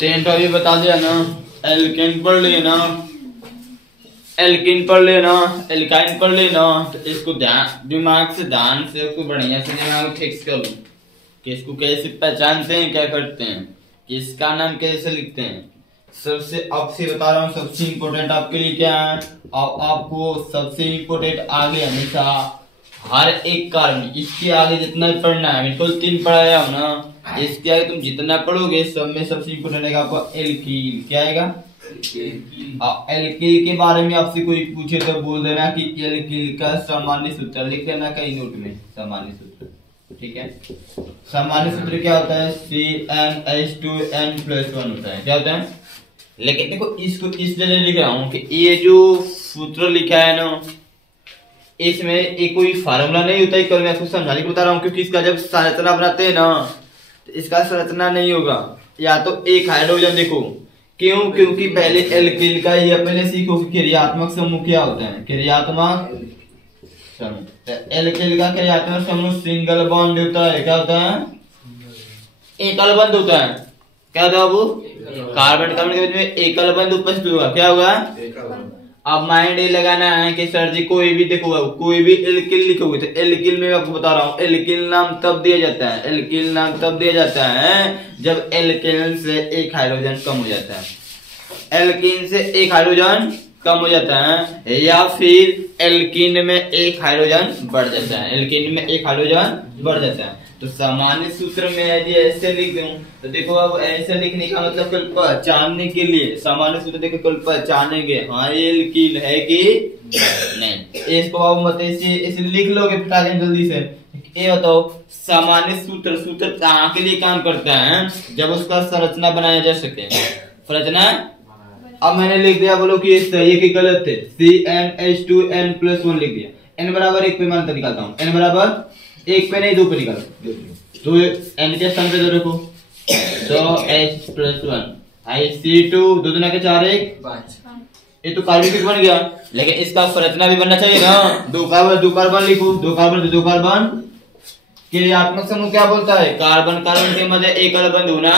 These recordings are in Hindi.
तीन टॉपिक बता दिया ना। एल्केन पढ़ लेना, एल्किन पढ़ लेना, एल्काइन पढ़ लेना। तो इसको दिमाग से ध्यान से उसको बढ़िया से दिमाग फिक्स कर लो कि इसको कैसे पहचानते हैं, क्या करते हैं, कि इसका नाम कैसे लिखते हैं। सबसे आपसे बता रहा हूँ, सबसे इम्पोर्टेंट आपके लिए क्या है, आपको सबसे इम्पोर्टेंट आगे हमेशा हर एक कार्बन, इसके आगे जितना भी पढ़ना है, बिल्कुल 3 पढ़ाया हो ना, इसके आगे तुम जितना पढ़ोगे सब में सबसे इम्पोर्टेंट है आपको एल्कील। क्या आएगा? एल्कील के बारे में आपसे कोई पूछे तो बोल देना कि एल्कील का सामान्य सूत्र लिख लेना कहीं नोट में। सामान्य सूत्र, ठीक है। सामान्य सूत्र क्या होता है? CnH2n+1 होता है। क्या होता है? लेकिन देखो इसको इसलिए लिख रहा हूँ कि ये जो सूत्र लिखा है ना, इसमें एक कोई फार्मूला नहीं होता है। कल मैं आपको समझाने को बता रहा हूँ, क्योंकि इसका जब संरचना बनाते हैं ना, तो इसका संरचना नहीं होगा। या तो एक हाइड्रोजन, देखो क्यों, क्योंकि पहले एल्किल का ये पहले सीखो कि क्रियात्मक समूह क्या होता है। क्रियात्मक समूह, एल्किल का क्रियात्मक समूह सिंगल बॉन्ड होता है। क्या होता है? एकल बंध होता है। क्या होता है बाबू? कार्बन कार्बन के बीच में एकल बंध उपस्थित होगा। क्या होगा? अब माइंड ये लगाना है कि सर जी कोई भी देखो, कोई भी एल्किल लिखोगे तो एल्किल में आपको बता रहा हूँ, एल्किल नाम तब दिया जाता है, एल्किल नाम तब दिया जाता है जब एल्केन से एक हाइड्रोजन कम हो जाता है। एल्कीन से एक हाइड्रोजन कम हो जाता है, या फिर एल्कीन में एक हाइड्रोजन बढ़ जाता है। एल्कीन में एक हाइड्रोजन बढ़ जाता है। तो सामान्य सूत्र में यदि ऐसे लिख दूं तो देखो, अब ऐसे लिखने का मतलब कल पहचानने के लिए सामान्य सूत्र देखो, कल पहचानेंगे हाँ एल्कीन है कि नहीं। इसको अब मत इसे लिख लोगे जल्दी से। ये बताओ सामान्य सूत्र, सूत्र कहाँ के लिए काम करता है? जब उसका संरचना बनाया जा सके। संरचना अब मैंने लिख दिया, बोलो कि ये सही है कि गलत है। CnH2n+1 लिख दिया। n बराबर 1 पे मान निकालता हूँ। n बराबर 1 पे नहीं 2 पे निकालो। तो n के स्थान पे दो रखो, तो H+1 C2 2 दूना के 4 1 5। ये तो कार्बनिक बन गया, लेकिन इसका संरचना भी बनना चाहिए ना। 2 कार्बन लिखो, 2 कार्बन। क्रियात्मक समूह क्या बोलता है? कार्बन कार्बन के मध्य एकल बंध होना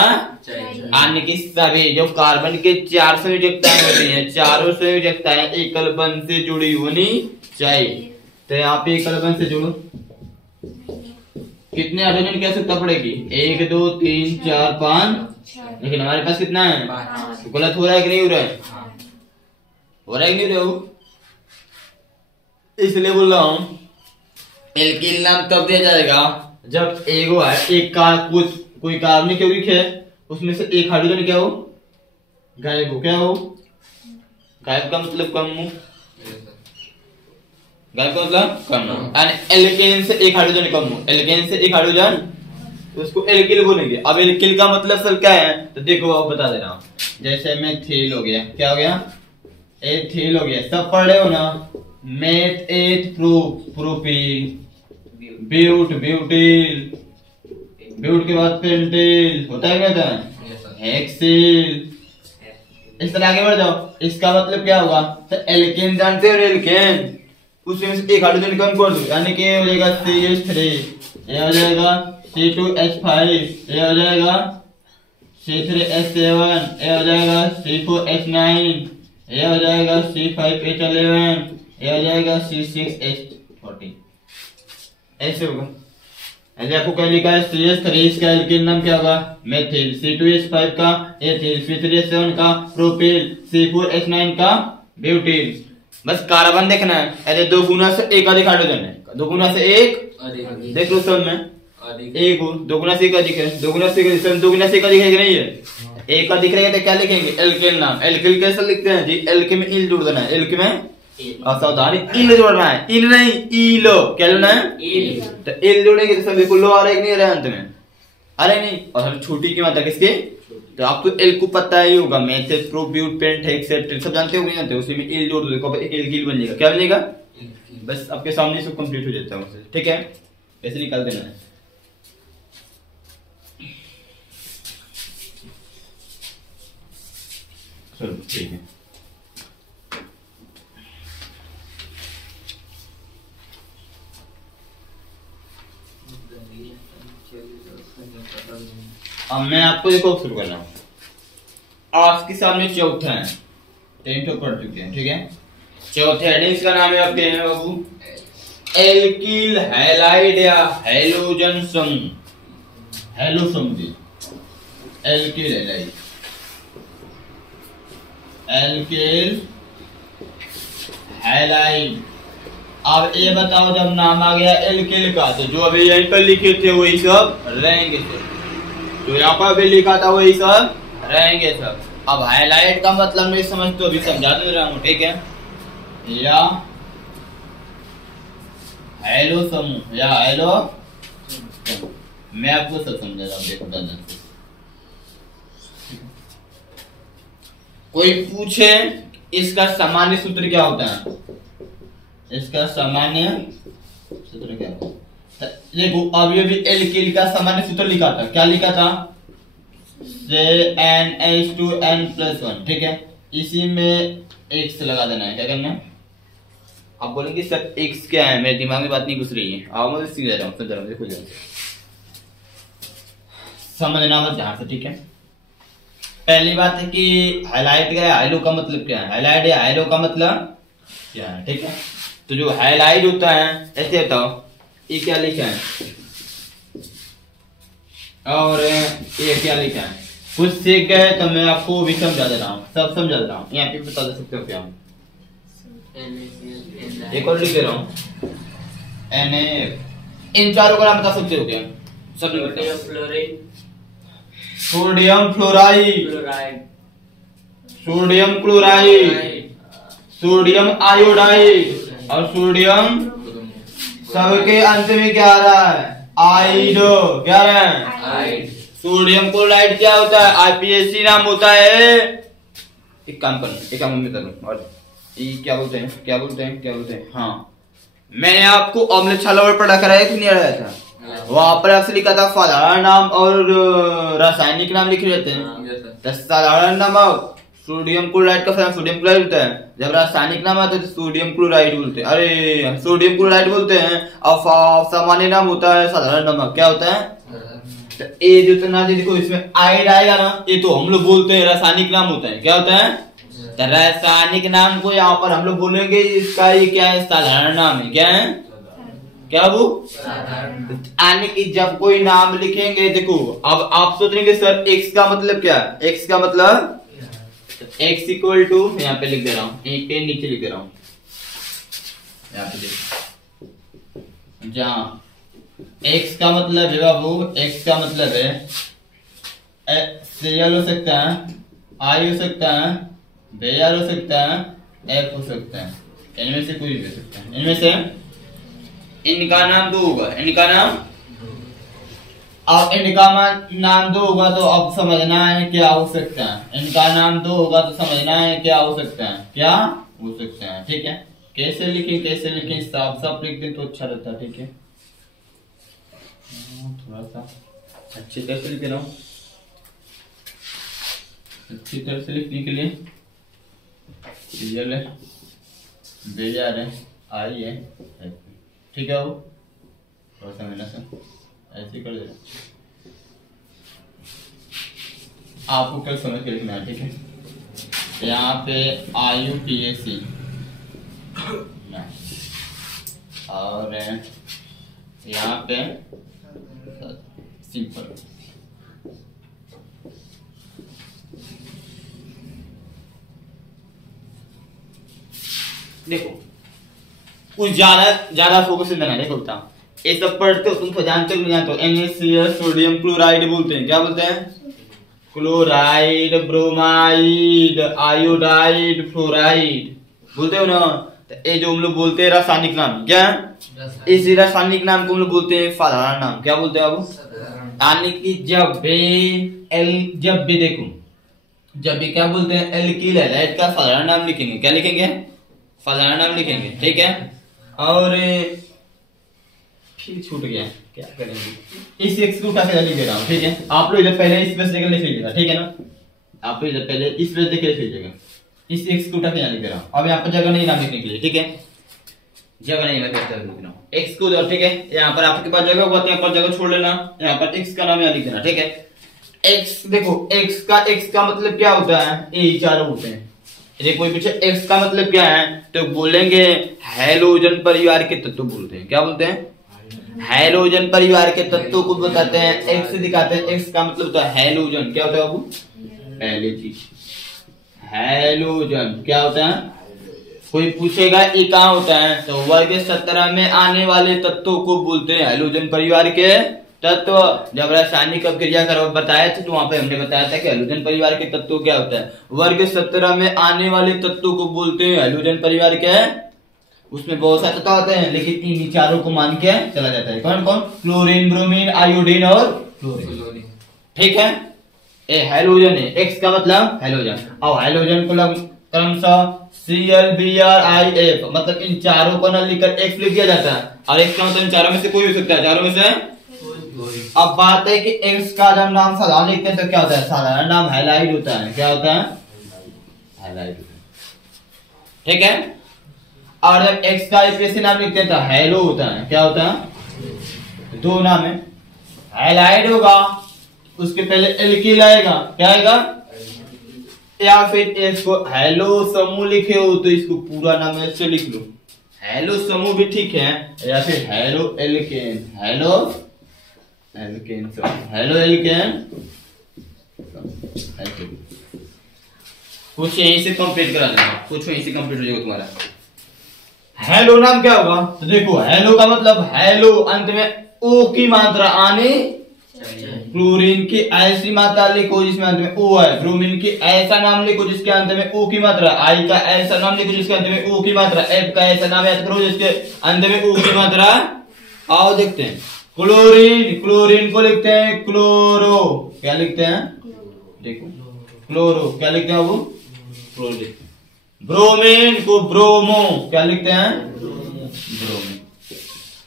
चाहिए। अन्य की सभी जो कार्बन के 4 संयोजकताएं होती हैं, चारों संयोजकताएं एकल बंध से जुड़ी होनी चाहिए। तो यहाँ पे एकल बंध से जुड़ो। कितने हाइड्रोजन की आवश्यकता पड़ेगी? 1 2 3 4 5, लेकिन हमारे पास कितना है? गलत हो रहा है कि नहीं हो रहा है? हो रहा है कि नहीं हो? इसलिए बोल रहा हूं एल्किल नाम तब दिया जाएगा जब एक कोई कार्बनिक यौगिक है, उसमें से एक हाइड्रोजन क्या हो? गायब हो। क्या हो? गायब का मतलब कम हो। गायब का मतलब कम हो। एल्केन से एक हाइड्रोजन कम हो, एल्केन से एक हाइड्रोजन, तो उसको एल्किल बोलेंगे। अब एल्किल का मतलब सर क्या है? तो देखो अब बता दे रहा हूं। जैसे मेथिल हो गया। क्या हो गया? एथिल हो गया। सब पढ़ रहे हो ना? मेथ एथ प्रोपिल, ब्यूटिल, ब्यूट के बाद पेंटिल होता है। क्या होता है? हेक्सिल। इस तरह आगे बढ़ जाओ। इसका मतलब क्या होगा? तो एल्केन जानते हो? एल्केन उसमें से एक हाइड्रोजन कम कर दो, यानी कि हो जाएगा CH3, ये हो जाएगा C2H5, ये हो जाएगा C3H7, ये हो जाएगा C4H9, ये हो जाएगा C5H11, ये हो जाएगा C6H14। ऐसे होगा। ऐसे आपको क्या लिखा है? CH3 इसका एल्कीन नाम क्या होगा? मेथिल। C2H5 का एथिल, C3H7 का प्रोपिल, C4H9 का ब्यूटिल। बस कार्बन देखना है। ऐसे 2 गुना से एक अधिक हाइड्रोजन है, 2 गुना से एक अधिक। देख लो सब में एक 2 गुना से एक अधिक है, 2 गुना से एक अधिक, 2 गुना से एक अधिक है कि नहीं है? एक अधिक रहेगा तो क्या लिखेंगे? एल्किल नाम। एल्किल कैसे लिखते हैं जी? एल्किल में इल जोड़ देना है। एल्किल में सावधानी इल जोड़ना है, इल नहीं इलो। क्या जोड़ना है? इल। तो इल जोड़ेंगे तो सब बिल्कुल लो आ रहा है कि नहीं आ रहा है अंत में? अरे नहीं। और हम छोटी की मात्रा किसके? तो आपको एल को पता ही होगा, मेथिल, प्रोब्यूट, पेंट, हेक्सेट सब जानते हो नहीं जानते? उसी में इल जोड़ दो, एक एल्किल बन जाएगा। क्या बनेगा? बस आपके सामने सब कंप्लीट हो जाता है। ठीक है, ऐसे निकाल देना है। चलो ठीक है। अब मैं आपको देखो शुरू कर रहा हूं। आज के सामने चौथा है, 3 तो पढ़ चुके हैं, ठीक है। चौथे हेडिंग्स का नाम है आपके हैं बाबू एल्किल हैलाइड या हैलोजन समूह। हैलो समूह एल्किल हैलाइड, एल्किल हैलाइड। अब ये बताओ जब नाम आ गया एल्किल का तो जो अभी यहीं पर लिखे थे वही सब रहेंगे सब, जो यहाँ पर अभी लिखा था वही सब रहेंगे सब। अब हाईलाइट का मतलब नहीं समझ तो अभी समझा दे रहा हूँ, ठीक है। या हेलो समूह या हेलो, मैं आपको सब समझा रहा हूँ, देखो ध्यान से। कोई पूछे इसका सामान्य सूत्र क्या होता है, इसका सामान्य सूत्र क्या होता है? देखो अभी अभी एल्किल का सामान्य सूत्र लिखा था, क्या लिखा था? NH2N+1, ठीक है। इसी में x लगा देना है, क्या करना है? आप बोलेंगे सर x क्या है, मेरे दिमाग में बात नहीं घुस रही है। आओ मैं सीधा रहा हूँ, समझ रहा हूँ, समझना मत ध्यान से, ठीक है। पहली बात है कि हाईलाइट का हाइलो का मतलब क्या है, हाईलाइट या हाइलो का मतलब क्या है, ठीक है। तो जो हाईलाइट होता है ऐसे बताओ, ये क्या लिखा है और ये क्या लिखा है, कुछ सीख गए तो मैं आपको भी समझा दे रहा हूँ, सब समझा दे रहा हूँ। यहाँ पे बता दे सकते हो क्या, एक और लिख दे रहा हूँ NaF। इन चारों का नाम बता सकते हो क्या? Sodium fluoride, sodium chloride, sodium iodide और सोडियम, सबके अंत में क्या आ रहा है? आइडो, क्या आ रहा है? आइड। सोडियम क्लोराइड क्या होता है? आईपीएससी नाम होता है। एक काम करो, एक काम मैं करूँ, और ये क्या बोलते हैं, क्या बोलते हैं, क्या बोलते हैं? हाँ, मैंने आपको अम्ल क्षार पढ़ा कराया कि नहीं पढ़ाया था? वहां पर आपसे लिखा था साधारण नाम और रासायनिक नाम लिखे रहते हैं। साधारण नाम सोडियम क्लोराइड का सोडियम क्लोराइड होता है, जब रासायनिक नाम आता है तो सोडियम क्लोराइड बोलते हैं, अरे सोडियम क्लोराइड बोलते हैं। और सामान्य नाम होता है साधारण नमक, क्या होता है? तो ये जो ना देखो इसमें आइड आएगा ना, ये तो हम लोग बोलते हैं रासायनिक नाम होता है, क्या होता है? तो रासायनिक नाम को यहाँ पर हम लोग बोलेंगे इसका ये क्या है? साधारण नाम है, क्या है? क्या वो यानी कि जब कोई नाम लिखेंगे, देखो अब आप सोचेंगे सर x का मतलब क्या है? x का मतलब x इक्वल टू, यहाँ पे लिख दे रहा हूँ, एक के नीचे लिख दे रहा हूँ, यहाँ पे देखो, जहाँ x का मतलब है बाबू, x का मतलब है CL हो सकता है, I हो सकता है, Br हो सकता है, F हो सकता है, इनमें से कोई भी हो सकता है। इनमें से इनका नाम दो होगा, इनका नाम, अब इनका नाम दो होगा तो अब समझना है क्या हो सकता है। इनका नाम दो होगा तो समझना है क्या हो सकता है, क्या हो सकता है, ठीक है। कैसे लिखें, कैसे लिखें, साफ साफ लिख दें तो अच्छा रहता है, ठीक है। थोड़ा सा अच्छी तरह से लिख रहा हूँ, अच्छी तरह से लिखने के लिए CL है, Br है, I है, ठीक है। वो थोड़ा सा मेहनत से ऐसे कर देना, आपको कल समझ के लिखना है, ठीक है। यहाँ पे IUPAC और यहाँ पे सिंपल। देखो कुछ ज्यादा फोकस से देना, देखो बता, ये सब पढ़ते हो तुम तो जानते हो नहीं जानते हो? NaCl सोडियम क्लोराइड बोलते हैं, क्या बोलते हैं? क्लोराइड, ब्रोमाइड, आयोडाइड, फ्लोराइड बोलते हो ना। तो ये जो हम लोग बोलते हैं रासायनिक नाम, क्या इस रासायनिक नाम को हम लोग बोलते हैं साधारण नाम, क्या बोलते हैं बाबू? यानी कि जब भी देखो, जब भी क्या बोलते हैं एल्किल हैलाइड का साधारण नाम लिखेंगे, क्या लिखेंगे? साधारण नाम लिखेंगे, ठीक है। और फिर छूट गया, क्या करेंगे? इस x को उठा के लिख दे रहा हूँ, ठीक है। आप लोग इधर पहले इस वजह से लिख लीजिएगा, ठीक है ना। आप लोग इधर पहले इस वजह से लिख लीजिएगा, इस x को उठा के लिख दे रहा हूँ। अब यहाँ पर जगह नहीं नाम लिखने के लिए, ठीक है, जगह नहीं मैं कहता लिख रहा हूँ x को, ठीक है। यहाँ पर आपके पास जगह होगा तो यहाँ पर जगह छोड़ लेना, यहाँ पर x का नाम यहाँ लिख देना, ठीक है। एक्स देखो, एक्स का मतलब क्या होता है, ये चारों होते हैं। यदि कोई पूछे एक्स का मतलब क्या है तो बोलेंगे हैलोजन परिवार के तत्व बोलते हैं। क्या बोलते हैं? हैलोजन परिवार के तत्वों को बताते हैं, एक्स से दिखाते हैं। एक्स का मतलब होता है हैलोजन। क्या होता है बाबू? पहली चीज हैलोजन क्या होता है? कोई पूछेगा ये कहाँ होता है तो वर्ग 17 में आने वाले तत्वों को बोलते हैं हैलोजन परिवार के तत्व। जब रासायनिक क्रिया कर बताया था तो वहां पे हमने बताया था कि हैलोजन परिवार के तत्व क्या होता है। वर्ग 17 में आने वाले तत्वों को बोलते हैं हैलोजन परिवार के। उसमें बहुत सारे तत्व होते हैं लेकिन इन चारों को मान के चला जाता है। कौन कौन? क्लोरीन, ब्रोमीन, आयोडीन और क्लोरीन। ठीक है, ये हैलोजन है। एक्स का मतलब हैलोजन। और हैलोजन को क्रमशः ClBrIF मतलब इन चारों को न लिखकर एक्स लिख दिया जाता है। और एक्स का मतलब इन चारों में से कोई हो सकता है, चारों में से। अब बात है कि एक्स का जब नाम साधारण लिखते हैं तो क्या होता है? साधारण नाम हैलाइड होता है। क्या होता है? हैलाइड। ठीक है, और जब एक्स का स्पेशल नाम लिखते हैं तो हैलो होता है। क्या होता है? दो नाम है, हैलाइड होगा उसके पहले एल्किल आएगा। क्या आएगा? या फिर इसको हैलो समूह लिखे हो तो इसको पूरा नाम ऐसे लिख लो, हैलो समूह भी ठीक है, या फिर hello alkane, hello alkane, hello alkane. कुछ यहीं से कंप्लीट करा देना, कुछ यहीं से कंप्लीट हो जाएगा तुम्हारा। हैलो नाम क्या होगा तो देखो, हैलो का मतलब हैलो अंत में ओ की मात्रा आने, क्लोरीन की ऐसी मात्रा लिखो जिसमें अंत में ओ है, ब्रोमीन की ऐसा नाम लिखो जिसके अंत में ओ की मात्रा, आई का ऐसा नाम लिखो जिसके अंत में ओ की मात्रा, एफ का ऐसा नाम याद करो जिसके अंत में ओ की मात्रा। आओ देखते हैं, क्लोरीन, क्लोरीन को लिखते हैं क्लोरो। क्या लिखते हैं? देखो क्लोरो। क्या लिखते हैं वो? क्लोरीन। ब्रोमीन को ब्रोमो। क्या लिखते हैं? ब्रोमीन।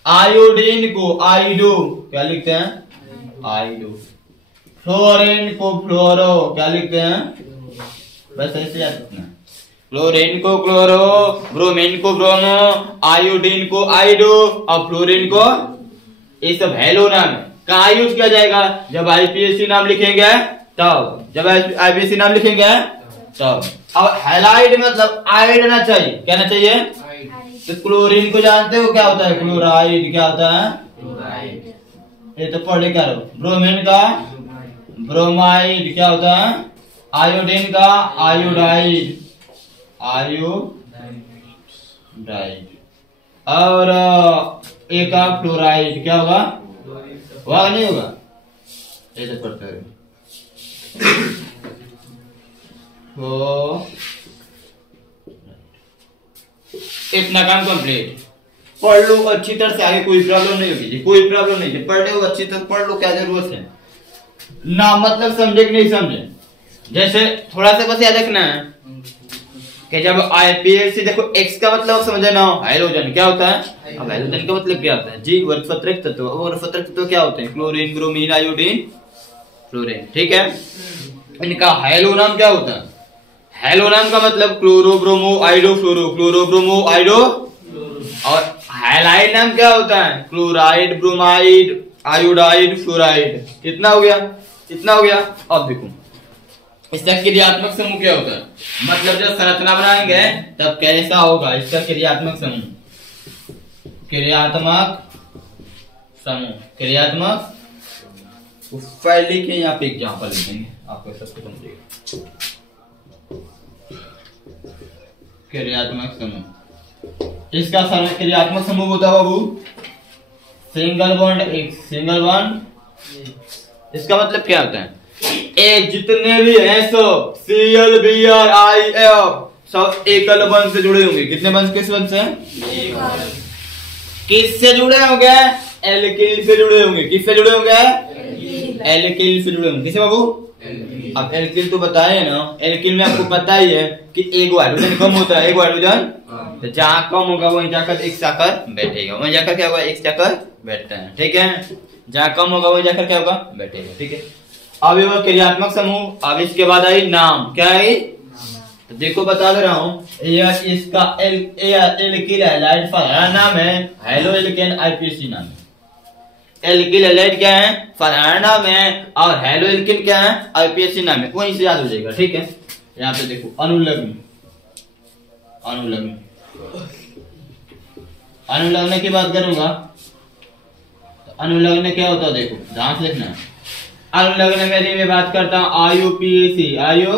आयोडीन को आइडो। क्या लिखते हैं? आइडो। फ्लोरीन को फ्लोरो। क्या लिखते हैं? बस ऐसे याद रखना। क्लोरीन को क्लोरो, ब्रोमीन को ब्रोमो, आयोडीन को आइडो और फ्लोरीन को, ये सब हैलो नाम है। कहाँ यूज किया जाएगा? जब आईपीएससी नाम लिखेंगे तब, जब आईपीएससी नाम लिखेंगे तब। अब हैलाइड मतलब आइड ना चाहिए। क्या ना चाहिए? तो क्लोरीन को जानते हो क्या होता है? क्लोराइड। क्या होता है? क्लोराइड। ये तो पढ़ लिखा रहो। ब्रोमीन का ब्रोमाइड। क्या होता है? आयोडीन का आयोडाइड, आयोडाइड। और एक का फ्लोराइड। क्या होगा? होगा नहीं होगा? ये तो पढ़ते रहो। तो इतना काम कंप्लीट। पढ़ लो अच्छी तरह से, आगे कोई प्रॉब्लम नहीं होगी जी, कोई प्रॉब्लम नहीं है। पढ़ लो अच्छी तरह, पढ़ लो, क्या जरूरत है ना, मतलब समझे कि नहीं समझे। जैसे थोड़ा सा बस याद रखना है कि जब आईपीएससी देखो, एक्स का मतलब समझे ना, हाइड्रोजन क्या होता है। अब हाइड्रोजन का मतलब क्या होता है जी? वर्गपत्रक तत्व। वर्गपत्रक तत्व क्या होते हैं? Chlorine, bromine, iodine, fluorine. ठीक है, इनका हैलो नाम क्या होता है? हैलो नाम का मतलब क्लोरो, ब्रोमो, आइडो, फ्लोरो, क्लोरो, ब्रोमो, आइडो। और हैलाइड नाम क्या होता है? Chloride, bromide, iodide, fluoride. कितना हो गया? इतना हो गया। अब देखो इसका क्रियात्मक समूह क्या होता है, मतलब जब संरचना बनाएंगे तब कैसा होगा इसका क्रियात्मक समूह। क्रियात्मक समूह, क्रियात्मक पहले के यहाँ पे एग्जाम्पल लिख देंगे, आपको सबको समझेगा। क्रियात्मक समूह, इसका क्रियात्मक समूह होता है बाबू सिंगल बॉन्ड, एक सिंगल बॉन्ड। इसका मतलब क्या होता है? एक जितने भी हैं सब ClBrIF सब एकल बंध से जुड़े होंगे। कितने बंध? किस बंध से? किससे जुड़े होंगे? एल्किल से जुड़े होंगे। किससे जुड़े होंगे? एल्किल से जुड़े होंगे। किसे बाबू? अब एल्किल तो बताए ना, एल्किल में आपको पता ही है कि एक हाइड्रोजन कम होता है, एक हाइड्रोजन तो जहां कम होगा वहीं जाकर एक जाकर बैठेगा, वहीं जाकर क्या होगा? एक जाकर बैठता है। ठीक है, जहां कम होगा वहीं जाकर क्या होगा? बैठेगा। ठीक है, अब ये क्रियात्मक समूह। अब इसके बाद आई नाम। क्या है? तो देखो बता दे रहा हूं, यह इसका एल्किल हैलाइड का नाम है, हैलो एल्केन आईपीएससी नाम है। एल्किल हैलाइड क्या है, साधारण नाम है, और हेलो एल्किन क्या है, आईपीएसी नाम है। वहीं से याद हो जाएगा, ठीक है। यहाँ पे देखो अनुलग्न, अनुलग्न, अनुलग्न की बात करूंगा तो अनुलग्न क्या होता है, देखो ध्यान से लिखना। अनुलग्न में मैं बात करता हूं आयुपीएसी, आयु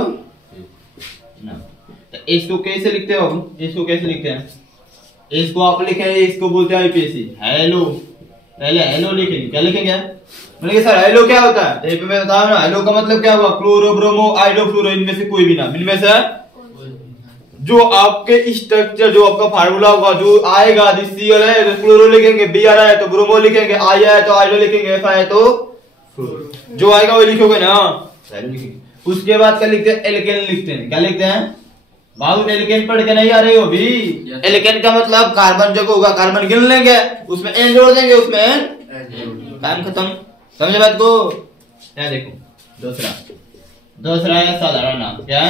तो इसको कैसे लिखते हो, इसको कैसे लिखते हैं, इसको आप लिखे, इसको बोलते हैं आईपीएसी। हेलो, पहले हेलो लिखेंगे, क्या लिखेंगे, बोलेंगे सर हेलो क्या होता है, तो मैं बताऊं ना, हेलो का मतलब क्या हुआ, क्लोरो ब्रोमो आइडो फ्लोरो, इनमें से कोई भी नाम, इनमें से जो आपके स्ट्रक्चर, जो आपका फार्मूला होगा, जो आएगा, सीएल है तो क्लोरो लिखेंगे, बी आ रहा है तो ब्रोमो लिखेंगे, आई है तो आइडो लिखेंगे, एफ है तो जो आएगा वही लिखोगे ना, उसके बाद क्या लिखते हैं, एल्केन लिखते हैं। क्या लिखते हैं बाबू, एल्केन पढ़ के नहीं आ रहे हो भी, एल्केन का मतलब कार्बन जो होगा, कार्बन गिन लेंगे, उसमें एन जोड़ देंगे, उसमें काम खत्म, समझे बात को। क्या देखो दूसरा है साधारण नाम। क्या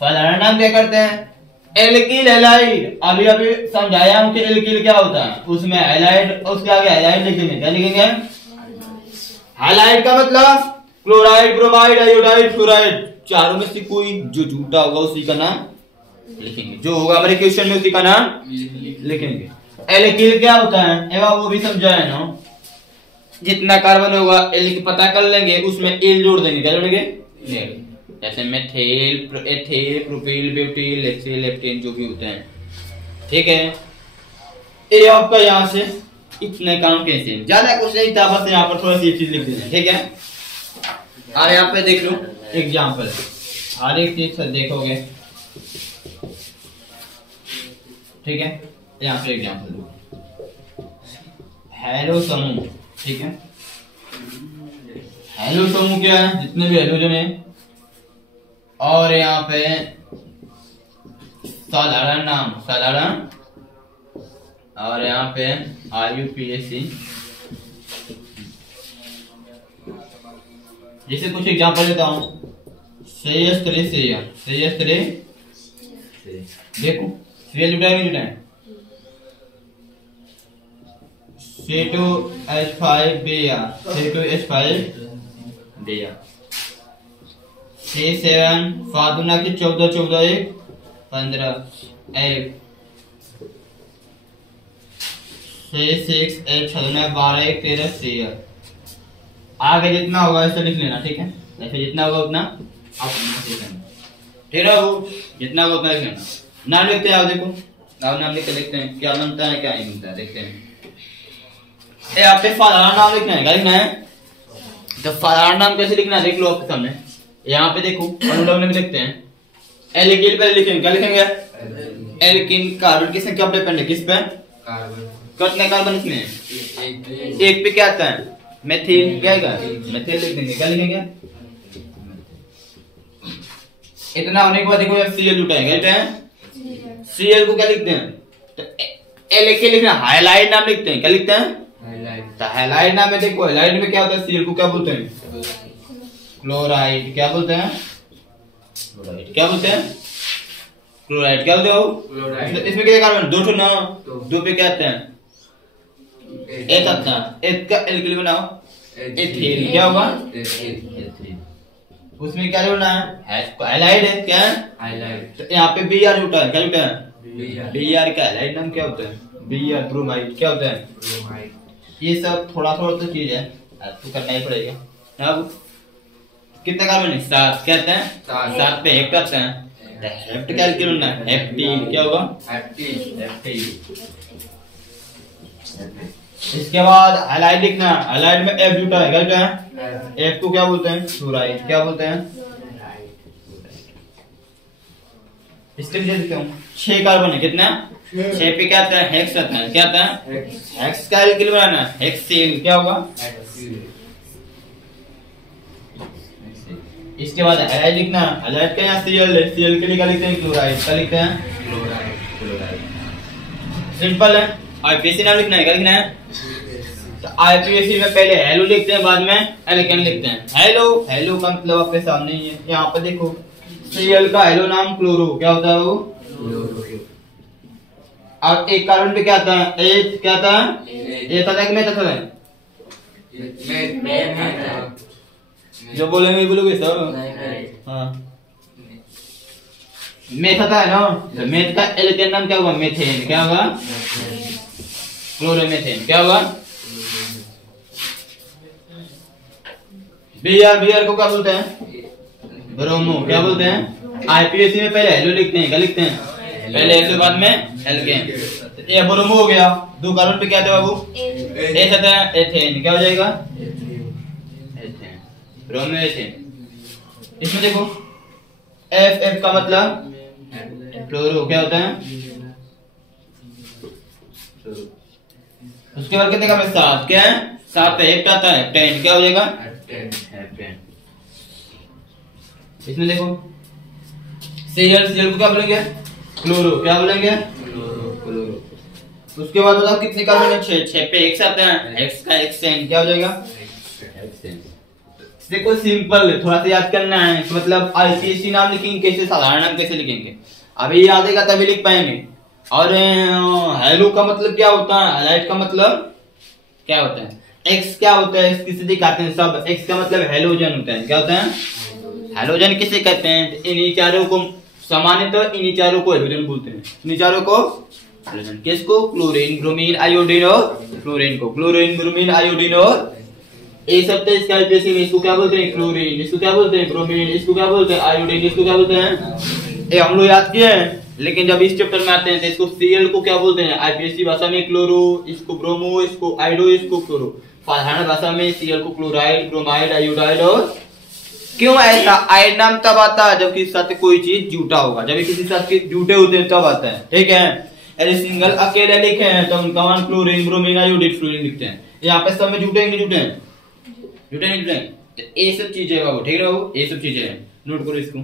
साधारण नाम क्या करते हैं, एल्किल हैलाइड, अभी समझाया हूं कि एल्किल क्या होता है, उसमें हैलाइड, उसके आगे हैलाइड लिखेंगे। क्या लिखेंगे, हैलाइड का मतलब क्लोराइड, ब्रोमाइड, आयोडाइड, फ्लोराइड, चारों में से कोई जो झूठा होगा उसी का नाम लिखेंगे, जो होगा हमारे क्वेश्चन में उसी का नाम लिखेंगे। एल्किल क्या होता है एवं वो भी समझाया ना, जितना कार्बन होगा एल पता कर लेंगे, उसमें एल जोड़ देंगे। क्या जोड़ेंगे, जैसे methyl, ethyl, propyl, butyl, hexyl, लेप्टेन जो भी होते हैं, ठीक है। ये आपका यहाँ से इतने काम कैसे, ज्यादा कुछ नहीं था, बस यहाँ पर थोड़ा सी चीज लिख देना, ठीक है। और यहाँ पे देख लो एग्जाम्पल, हर एक चीज से देखोगे, ठीक है। यहाँ पे एग्जाम्पल दो, हेलो समूह, ठीक है। हेलो समूह क्या है, जितने भी हेलोजन है, और यहाँ पे साधारण नाम, साधारण, और यहाँ पे आयुपीएसी। जैसे कुछ एग्जांपल देता हूं, श्रेयस्त्री, श्रेयस्त्री, देखो श्रेय जुटाए नहीं जुटाए, C2H5 Br, C2H5 Br, C7 फादुना की 14 14 1 15 1, C6 H12 12 1 13 Cl। आगे जितना होगा ऐसे लिख लेना, ठीक है। ऐसे जितना होगा उतना आप लिख लेना, ठीक है। वो जितना होगा उतना लिख लेना। नाम लिखते हैं, आप देखो नाम लिख के देखते हैं क्या बनता है क्या नहीं बनता है, देखते हैं। यहाँ पे साधारण नाम लिखना है, क्या लिखना है, तो साधारण नाम कैसे लिखना है देख लो आपके सामने। यहाँ पे देखो अनुलग्न में लिखते हैं, एल्किल पे लिखेंगे, क्या लिखेंगे, एल्किन, कार्बन की संख्या पे डिपेंड है, किस पे, कितने कार्बन इसमें, एक पे क्या आता है, मेथिल, क्या है, मेथिल लिख देंगे। क्या लिखेंगे, इतना होने के बाद देखो Cl जुटाएंगे, क्या है, Cl को क्या लिखते हैं, तो एल के लिखना, हाइलाइट नाम लिखते हैं। क्या लिखते हैं, तो हाइलाइट नाम में देखो, हाइलाइट में क्या होता है, Cl को क्या बोलते हैं, क्लोराइड। क्या बोलते हैं, क्लोराइड। क्या बोलते हैं, क्लोराइड। क्या बोलते हो, इसमें क्या कार्बन, दो ना, दो पे क्या आते हैं, एथ आता है, एथ का एल्किल बनाओ, एथेन। क्या होगा, उसमें क्या जोड़ना है, हाइलाइट है, क्या है, हाइलाइट। तो यहाँ पे Br जुटा है, क्या जुटा है, Br का हाइलाइट नाम क्या होता है, Br ब्रोमाइड। क्या होता है, ब्रोमाइड। ये सब थोड़ा थोड़ा तो चीज है, तो करना ही पड़ेगा। अब कितना कार्बन है, 7। क्या हैं, 7 पे हेप्ट आता है, हेप्ट क्या एल्किल बनना है, हेप्टीन। क्या होगा, हेप्टीन। इसके बाद हाइलाइट लिखना, हाइलाइट में F जुटा है, क्या जुटा है, F को क्या बोलते हैं, फ्लोराइड। क्या बोलते हैं, इसके लिए लिखता हूँ 6 कार्बन है, कितना, 6 पे क्या आता है, हेक्स आता है। क्या आता है, हेक्स का एल्किल बनाना, हेक्सेन। क्या होगा, इसके बाद हाइलाइट लिखना, हाइलाइट का यहाँ Cl है, Cl के लिए क्या लिखते हैं, क्लोराइड। क्या लिखते हैं, क्लोराइड। सिंपल है। आईपीएसी नाम लिखना है, क्या लिखना है, तो आईपीएसी में पहले हेलो लिखते हैं, बाद में एल्केन लिखते हैं। हेलो, हेलो का मतलब आपके सामने ही है, यहाँ पे देखो Cl का हेलो नाम क्लोरो। क्या होता है वो, अब एक कार्बन पे क्या आता है? एच क्या आता है? एच आता है कि मेथ आता है? जो बोलेंगे बोलोगे सब। हाँ मेथ आता है ना, तो मेथ का एल्केन नाम क्या होगा? मेथेन। क्या होगा? क्लोरोमेथेन। क्या होगा? बीआर को क्या बोलते हैं? ब्रोमो। क्या बोलते हैं? आईपीएससी में पहले हेलो लिखते हैं। क्या लिखते हैं? पहले हेलो बाद में एल्केन। ये ब्रोमो हो गया। दो कार्बन पे क्या था बाबू? एच आता है, एथेन। क्या हो जाएगा? एथेन। Bromo ethane. इसमें देखो एफ का मतलब फ्लोरो। क्या होता है? उसके बाद कितने का? 7। क्या है? 7 पे एक आता है 10। क्या हो जाएगा? 10। इसमें देखो सीएल को क्या बोलेंगे? क्लोरो। क्या बोलेंगे? क्लोरो। उसके बाद बताओ कितने कार्बन है? 6 पे एक्स आता है, एक्स का एक्सेन। क्या हो जाएगा? एक्सेन। देखो सिंपल है, थोड़ा सा याद करना है। मतलब आईसीएससी नाम लिखेंगे कैसे, साधारण नाम कैसे लिखेंगे, अभी याद आएगा तभी लिख पाएंगे। और हेलो का मतलब क्या होता है? हाइलाइट का मतलब क्या होता है? एक्स क्या होता है? किसे दिखाते हैं सब? एक्स का मतलब हेलोजन होता है। क्या होता है? हेलोजन किसे कहते हैं? इन्हीं चारों को सामान्यतः इन्हीं चारों को हेलोजन बोलते हैं। इन्हीं चारों को हेलोजन। किसको? क्लोरीन, ब्रोमीन, आयोडीन और क्लोरीन को। क्लोरीन, ब्रोमीन, आयोडीन और ये सब इसका इसको क्या बोलते हैं? क्लोरीन। इसको क्या बोलते हैं? ब्रोमीन। इसको क्या बोलते हैं? आयोडीन। इसको क्या बोलते हैं? ये हम लोग याद किए हैं, लेकिन जब इस चैप्टर में आते हैं तो इसको सीएल को क्या बोलते हैं? आईपीएससी भाषा में क्लोरो, इसको ब्रोमो, इसको आयोडो, इसको क्लोरो। साधारण भाषा में सीएल को क्लोराइड, ब्रोमाइड, आयोडाइड। और क्यों ऐसा? आइड नाम तब आता है जब किसी साथ कोई चीज जुटा होगा, जब किसी साथ जुटे होते हैं तब आता है। ठीक है, यदि सिंगल अकेले लिखे हैं तो उनका मान क्लोरीन, ब्रोमीन, आयोडीन, फ्लोरीन लिखते हैं। यहाँ पे सब में जुटेंगे, जुटेंगे। तो ये सब चीजें बाबू, ठीक है बाबू, ये सब चीजें नोट करो इसको।